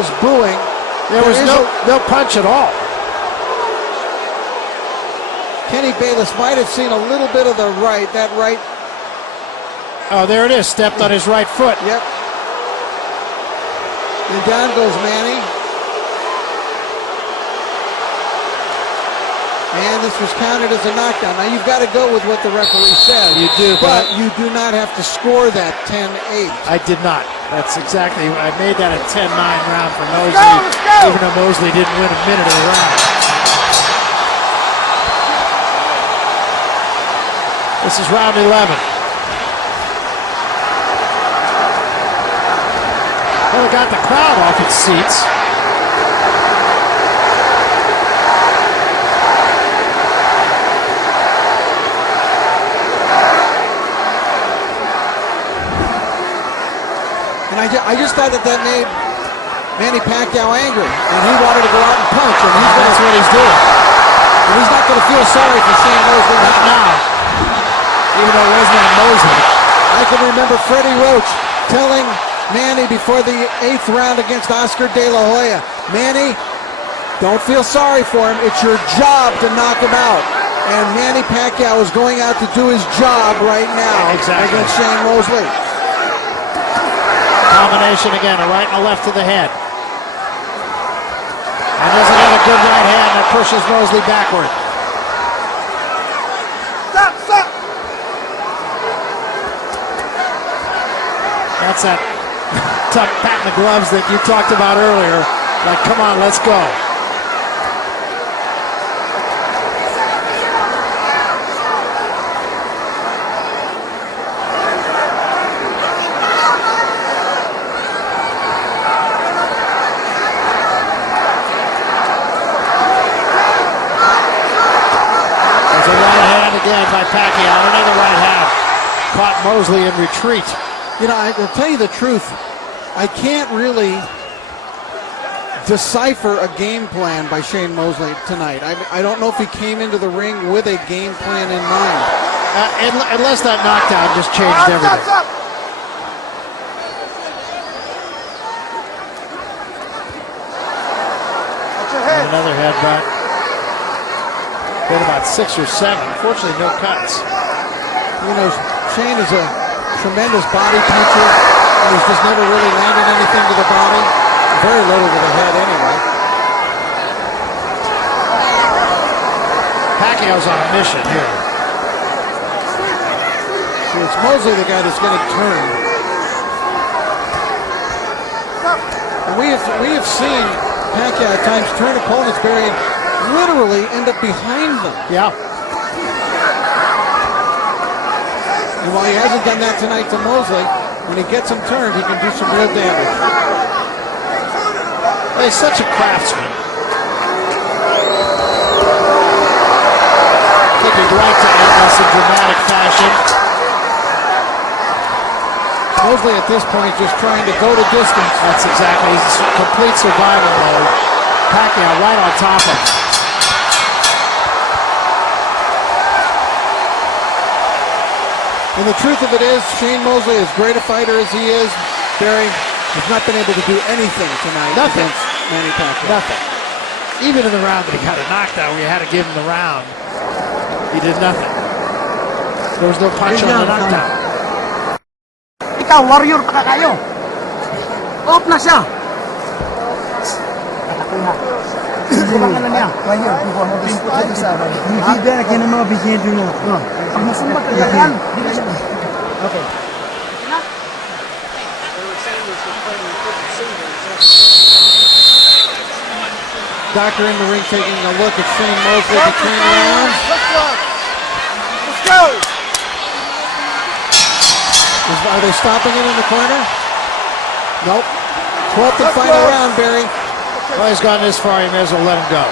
was booing. There was no punch at all. Kenny Bayless might have seen a little bit of the right. That right. Oh, there it is. Stepped on his right foot. Yep. And down goes Manny. And this was counted as a knockdown. Now you've got to go with what the referee said. You do, but you do not have to score that 10-8. I did not. That's exactly. I made that a 10-9 round for Mosley, let's go. even though Mosley didn't win a minute of the round. This is round 11. Well, it got the crowd off its seats. And I just thought that made Manny Pacquiao angry, and he wanted to go out and punch, and that's what he's doing. And he's not going to feel sorry for Shane Mosley. Not now. Even though it wasn't on Mosley. I can remember Freddie Roach telling Manny before the 8th round against Oscar De La Hoya, Manny, don't feel sorry for him. It's your job to knock him out. And Manny Pacquiao is going out to do his job right now against Shane Mosley. Combination again, a right and a left to the head. And there's another good right hand that pushes Mosley backward. Stop! That's that tough pat in the gloves that you talked about earlier. Like, come on, let's go. Again by Pacquiao, another right hand. Caught Mosley in retreat. You know, I'll tell you the truth. I can't really decipher a game plan by Shane Mosley tonight. I don't know if he came into the ring with a game plan in mind. Unless that knockdown just changed everything. Another headbutt. Been about 6 or 7. Unfortunately, no cuts. You know, Shane is a tremendous body puncher. He's just never really landed anything to the body. Very little to the head, anyway. Pacquiao's on a mission here. So it's Mosley the guy that's getting turned. And we have seen Pacquiao at times turn opponents, Barry, and literally end up behind them. Yeah. And while he hasn't done that tonight to Mosley, when he gets him turned, he can do some real damage. He's such a craftsman. I think he'd like to end this in dramatic fashion. Mosley at this point just trying to go to distance. That's exactly. He's in complete survival mode. Pacquiao right on top of him. And the truth of it is, Shane Mosley, as great a fighter as he is, Barry, has not been able to do anything tonight against Manny Pacquiao. Nothing. Even in the round that he got a knockdown, where you had to give him the round, he did nothing. There was no punch on the knockdown. Ikaw, warrior pa kayo. Off na siya. Kumakan na niya. Warrior, hindi ba kaya naman bigyan doon na. Pag masumbat ka yan. Okay. Doctor in the ring taking a look at Shane Mosley between rounds. Let's go! Are they stopping it in the corner? Nope. 12th and final round, Barry. Well, he's gone this far, he may as well let him go.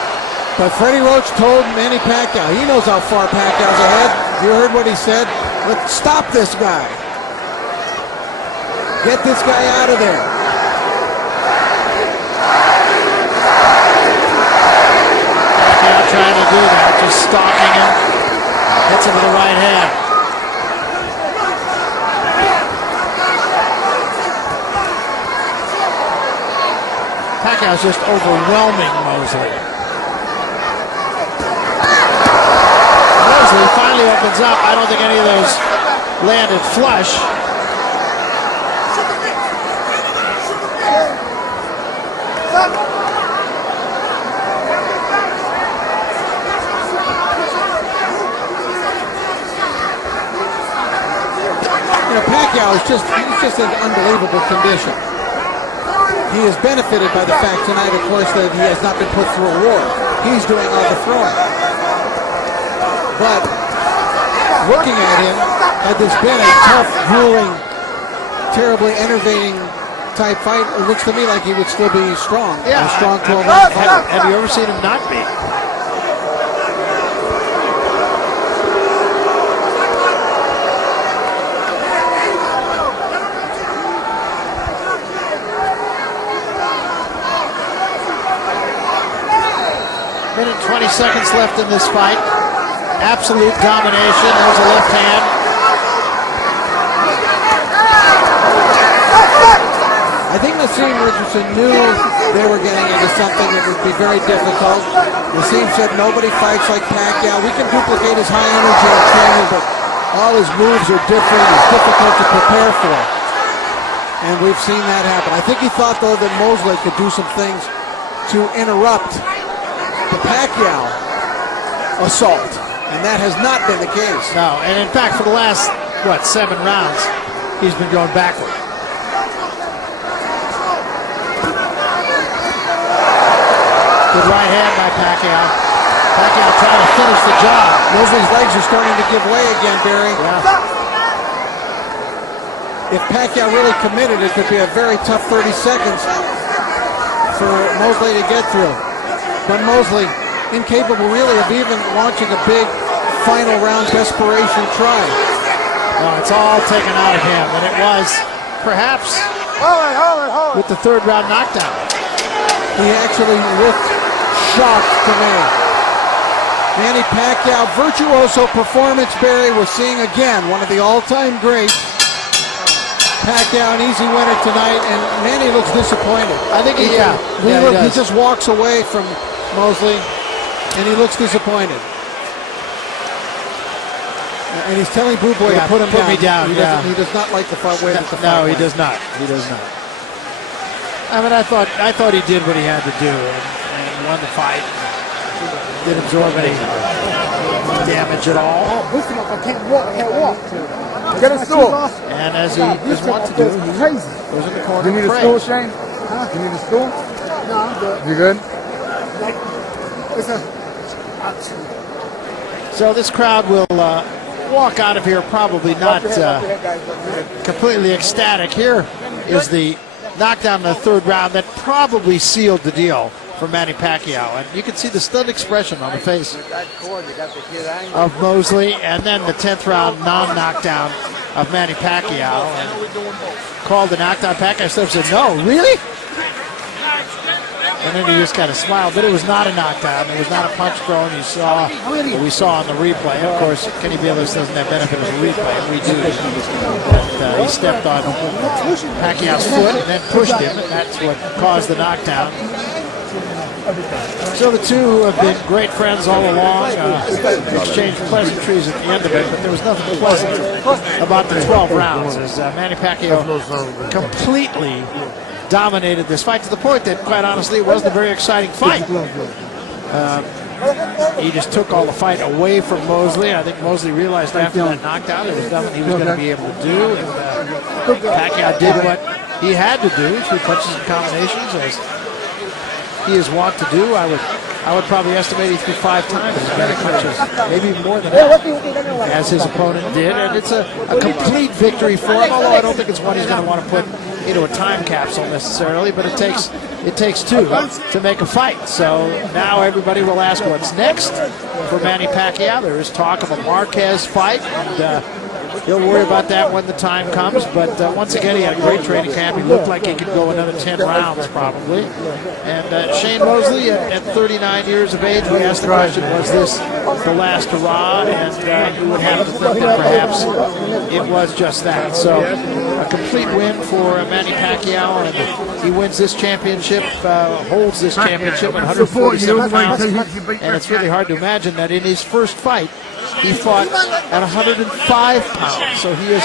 But Freddie Roach told Manny Pacquiao, he knows how far Pacquiao's ahead. You heard what he said? Let's stop this guy. Get this guy out of there. Pacquiao trying to do that, just stalking him. Hits him with the right hand. Pacquiao's just overwhelming Mosley. Mosley finally opens up. I don't think any of those landed flush. Pacquiao is he's just in unbelievable condition. He has benefited by the fact tonight, of course, that he has not been put through a war. He's doing all the throwing. But looking at him, had this been a tough, grueling, terribly enervating type fight, it looks to me like he would still be strong. Yeah, a strong 12-round fighter. Have you ever seen him not be? Minute 20 seconds left in this fight. Absolute domination. There's a left hand. I think Nassim Richardson knew they were getting into something that would be very difficult. Nassim said nobody fights like Pacquiao. We can duplicate his high energy and training, but all his moves are different. It's difficult to prepare for. And we've seen that happen. I think he thought, though, that Mosley could do some things to interrupt the Pacquiao assault, and that has not been the case. No, and in fact, for the last, 7 rounds, he's been going backward. Good right hand by Pacquiao. Pacquiao trying to finish the job. Mosley's legs are starting to give way again, Barry. Yeah. If Pacquiao really committed, it could be a very tough 30 seconds for Mosley to get through. But Mosley, incapable really of even launching a big final round desperation try. Well, it's all taken out of him, and it was perhaps with the 3rd round knockdown. He actually looked shocked to me. Manny Pacquiao, virtuoso performance, Barry. We're seeing again one of the all-time greats. Pacquiao, an easy winner tonight, and Manny looks disappointed. I think he just walks away from Mosley, and he looks disappointed. And he's telling Boo-Boy to put him down. Me down. He does not like the way that the fight No, he went. does not. He does not. I mean, I thought he did what he had to do and won the fight. Didn't absorb any damage at all. I can't walk. Get a stool. And as he is wont to do, he goes in the corner. You need a stool, Shane? Huh? You need a stool? No, I'm good. You good? So this crowd will walk out of here probably not completely ecstatic. Here is the knockdown in the 3rd round that probably sealed the deal for Manny Pacquiao. And you can see the stunned expression on the face of Mosley. And then the 10th round non-knockdown of Manny Pacquiao. And called the knockdown. Pacquiao said, no, really? And then he just kind of smiled, but it was not a knockdown. It was not a punch thrown. You saw what we saw on the replay. Of course, Kenny Bayless doesn't have benefit of a replay. We do. And, he stepped on Pacquiao's foot and then pushed him, and that's what caused the knockdown. So the two have been great friends all along. Exchanged pleasantries at the end of it, but there was nothing pleasant about the 12 rounds as Manny Pacquiao completely dominated this fight to the point that, quite honestly, it wasn't a very exciting fight. He just took all the fight away from Mosley. I think Mosley realized after that knockdown there was nothing he was going to be able to do. And Pacquiao did what he had to do, 3 punches and combinations, as he is wont to do. I would probably estimate he threw 5 times as many punches, maybe more than that, as his opponent did. And it's a complete victory for him, although I don't think it's one he's going to want to put into a time capsule necessarily, but it takes 2 to make a fight. So now everybody will ask what's next for Manny Pacquiao. There is talk of a Marquez fight, and he'll worry about that when the time comes. But once again, he had a great training camp. He looked like he could go another 10 rounds probably. And Shane Mosley, at 39 years of age, we asked the question, was this the last hurrah? And you would have to think that perhaps it was just that. So a complete win for Manny Pacquiao, and he wins this championship, holds this championship at 147 pounds. And it's really hard to imagine that in his first fight, he fought at 105 pounds. So he has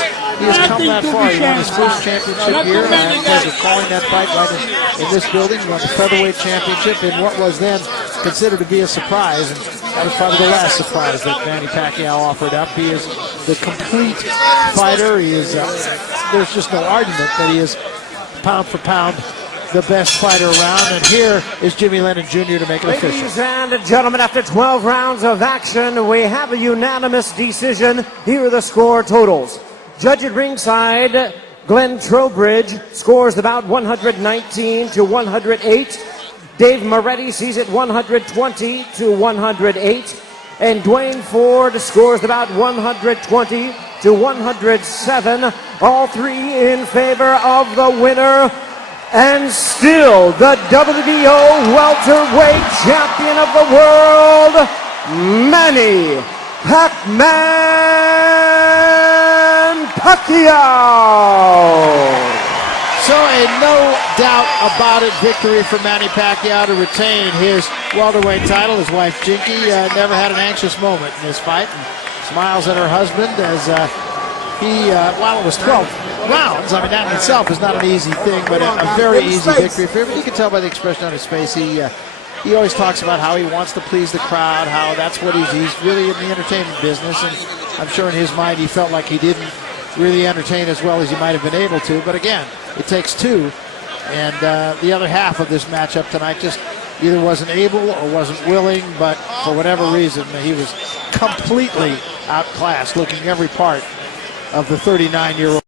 come that far. He won his first championship here. I had the pleasure of calling that fight right in this building. He won the featherweight championship in what was then considered to be a surprise. And that was probably the last surprise that Manny Pacquiao offered up. He is the complete fighter. He is. There's just no argument that he is pound for pound the best fighter around, and here is Jimmy Lennon Jr. to make it official. Ladies and gentlemen, after 12 rounds of action, we have a unanimous decision. Here are the score totals. Judge at ringside, Glenn Trowbridge, scores about 119 to 108. Dave Moretti sees it 120 to 108. And Dwayne Ford scores about 120 to 107. All three in favor of the winner. And still the WBO welterweight champion of the world, Manny Pac-Man Pacquiao. So a no doubt about it victory for Manny Pacquiao to retain his welterweight title. His wife Jinky never had an anxious moment in this fight, and smiles at her husband as while it was 12 rounds, I mean, that in itself is not an easy thing, but a very easy victory for him. And you can tell by the expression on his face, he always talks about how he wants to please the crowd, how that's what he's really in the entertainment business. And I'm sure in his mind he felt like he didn't really entertain as well as he might have been able to. But again, it takes two. And the other half of this matchup tonight just either wasn't able or wasn't willing, but for whatever reason, he was completely outclassed, looking every part of the 39-year-old.